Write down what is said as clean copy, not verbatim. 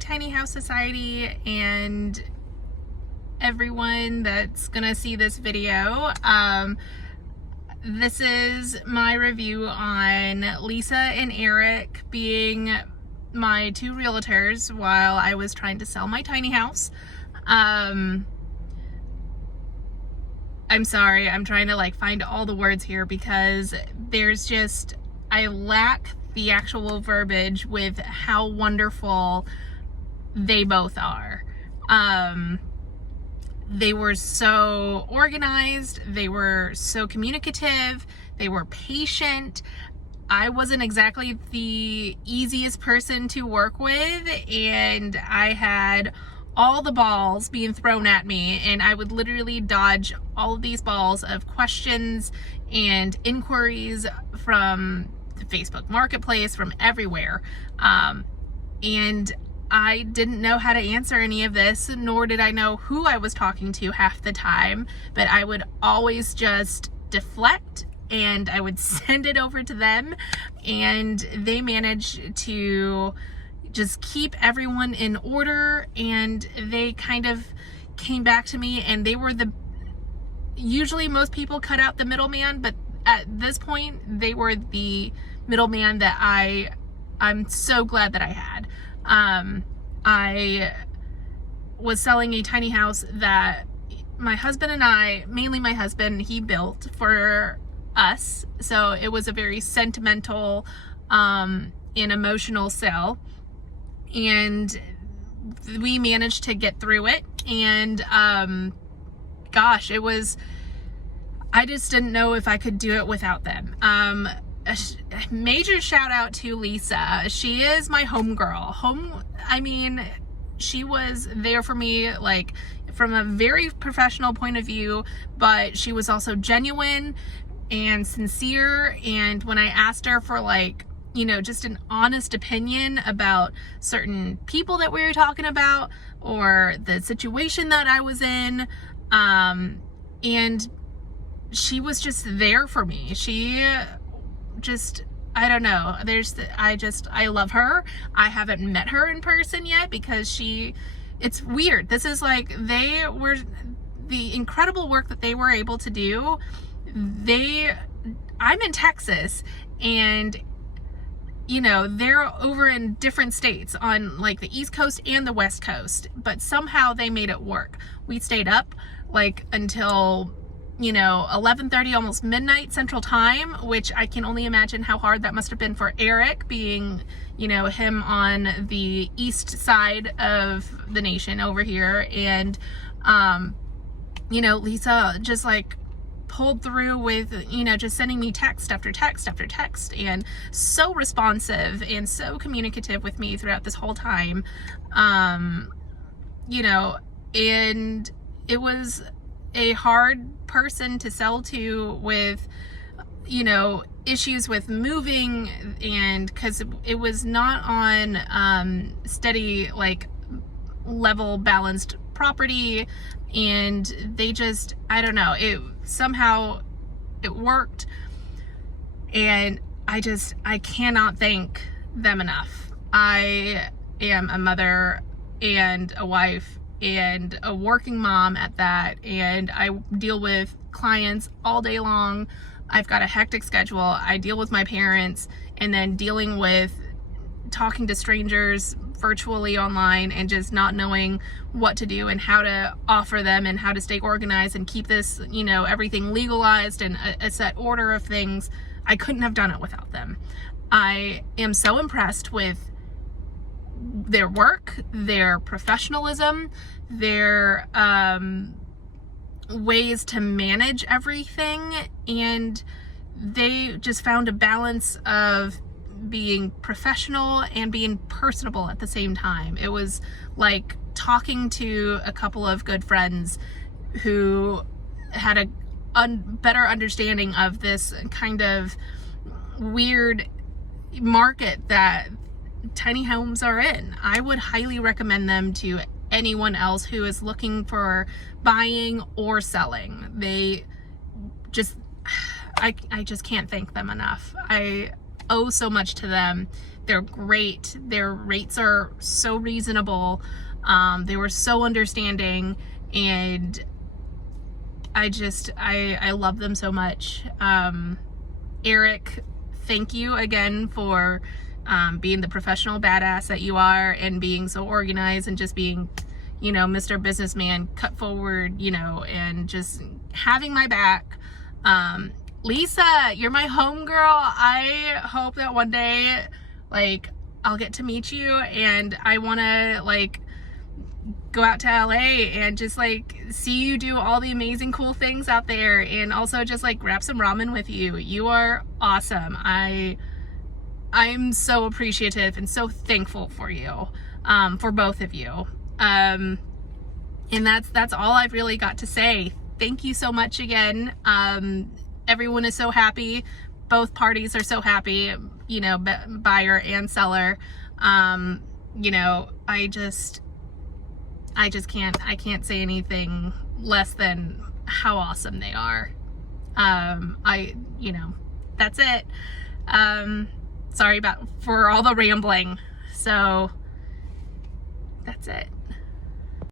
Tiny House Society and everyone that's gonna see this video. This is my review on Lisa and Eric being my two realtors while I was trying to sell my tiny house. I'm sorry, I'm trying to find all the words here because I lack the actual verbiage with how wonderful they both are. They were so organized, they were so communicative, they were patient. I wasn't exactly the easiest person to work with, and I had all the balls being thrown at me, and I would literally dodge all of these balls of questions and inquiries from the Facebook Marketplace, from everywhere. And I didn't know how to answer any of this, nor did I know who I was talking to half the time, but I would always just deflect and I would send it over to them, and they managed to just keep everyone in order, and they kind of came back to me, and they were usually most people cut out the middleman, but at this point they were the middleman that I'm so glad that I had. I was selling a tiny house that my husband and I, mainly my husband, he built for us. So it was a very sentimental and emotional sale. And we managed to get through it. And gosh, I just didn't know if I could do it without them. A major shout out to Lisa. She is my homegirl. She was there for me from a very professional point of view, but she was also genuine and sincere. And when I asked her for just an honest opinion about certain people that we were talking about or the situation that I was in, and she was just there for me. She just, I don't know, I love her. I haven't met her in person yet because it's weird. This is they were, the incredible work that they were able to do. I'm in Texas, and they're over in different states on the East Coast and the West Coast, but somehow they made it work. We stayed up until 11:30, almost midnight Central Time, which I can only imagine how hard that must have been for Eric, being, him on the east side of the nation over here. And, Lisa just pulled through with, just sending me text after text after text, and so responsive and so communicative with me throughout this whole time. And it was a hard person to sell to with, issues with moving, and because it was not on steady, level balanced property, and they just, I don't know, somehow it worked, and I cannot thank them enough. I am a mother and a wife and a working mom at that, and I deal with clients all day long. I've got a hectic schedule. I deal with my parents, and then dealing with talking to strangers virtually online, and just not knowing what to do and how to offer them and how to stay organized and keep this, everything legalized and a set order of things. I couldn't have done it without them. I am so impressed with their work, their professionalism, their ways to manage everything, and they just found a balance of being professional and being personable at the same time. It was like talking to a couple of good friends who had a better understanding of this kind of weird market that tiny homes are in. I would highly recommend them to anyone else who is looking for buying or selling. I just can't thank them enough. I owe so much to them. They're great. Their rates are so reasonable. They were so understanding, and I love them so much. Eric, thank you again for being the professional badass that you are, and being so organized, and just being, you know, Mr. Businessman, cut forward, you know, and just having my back. Lisa, you're my homegirl. I hope that one day, like, I'll get to meet you, and I want to, like, go out to LA and just, like, see you do all the amazing cool things out there, and also just, like, grab some ramen with you. You are awesome. I'm so appreciative and so thankful for you, for both of you. And that's all I've really got to say. Thank you so much again. Everyone is so happy. Both parties are so happy, you know, buyer and seller. You know, I can't say anything less than how awesome they are. You know, that's it. Sorry for all the rambling. So that's it.